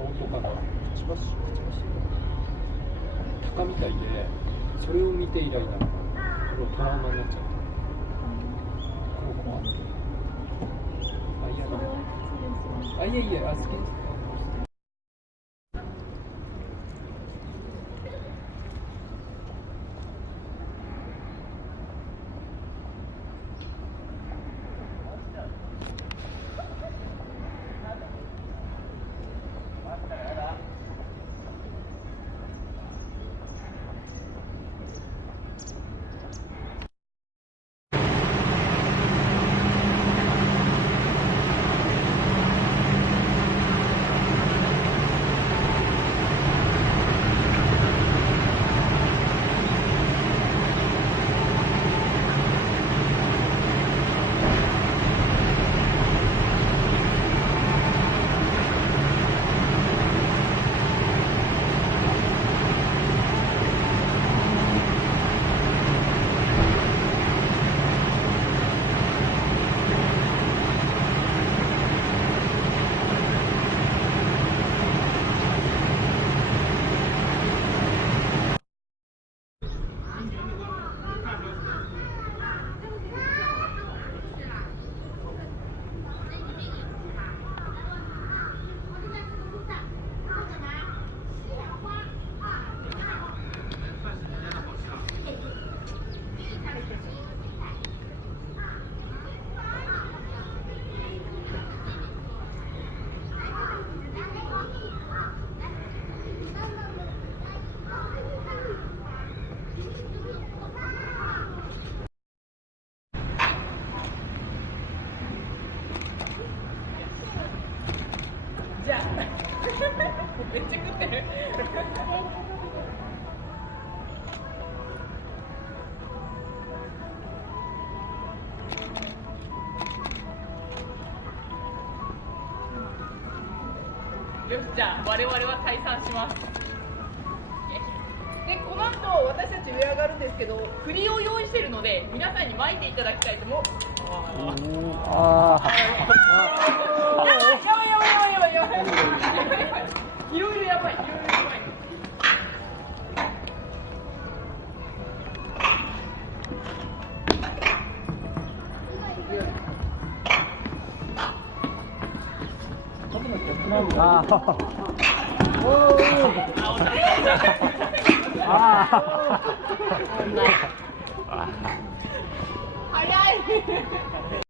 顔とかがくちばし鷹みたいで、それを見て以来なんかトラウマになっちゃって、こうあ、いやあ、いやいや、あ、好きです。じゃあめっちゃ食ってるよし、じゃあ我々は退散します。で、この後私たち上上がるんですけど、栗を用意しているので皆さんに巻いていただきたいと思う。やばいいろいろやばい。早い